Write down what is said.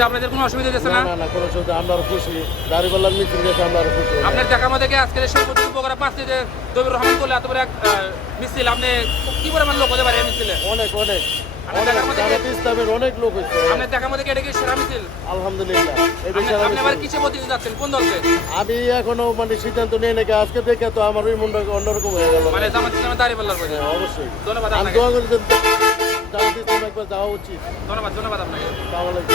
চলতেছে, আপনাদের কোনো অসুবিধা হচ্ছে না? না না কোনো অসুবিধা, আমরা খুশি। দাঁড়িপাল্লার মিছিল গেছে, আমরা খুশি। আপনার দেখা মধ্যে আজকের সর্বোচ্চ উপকার পাচ্ছে যে দবির রহমান করলে এত বড় এক মিছিল, আপনি কি পরিমাণ লোক হতে পারে এই মিছিলে? অনেক অনেক আপনার অনেক দেখা মধ্যে জামাত ইসলামের অনেক লোক হয়েছে। আপনার দেখা মধ্যে এটা কি সেরা মিছিল? আলহামদুলিল্লাহ এটা সেরা আপনি আবার মিছিল। কিসে বলতে যাচ্ছেন, কোন দলকে? আমি এখনো মানে সিদ্ধান্ত নিয়ে নাকি আজকে দেখে তো আমার ওই মনটা অন্যরকম হয়ে গেল। মানে জামাত ইসলামের দাঁড়িপাল্লার করে। হ্যাঁ, অবশ্যই ধন্যবাদ আমি আপনাকে। দোয়া করি যে জামাত ইসলাম একবার যাওয়া উচিত। ধন্যবাদ ধন্যবাদ আপনাকে। আসসালামু আলাইকুম।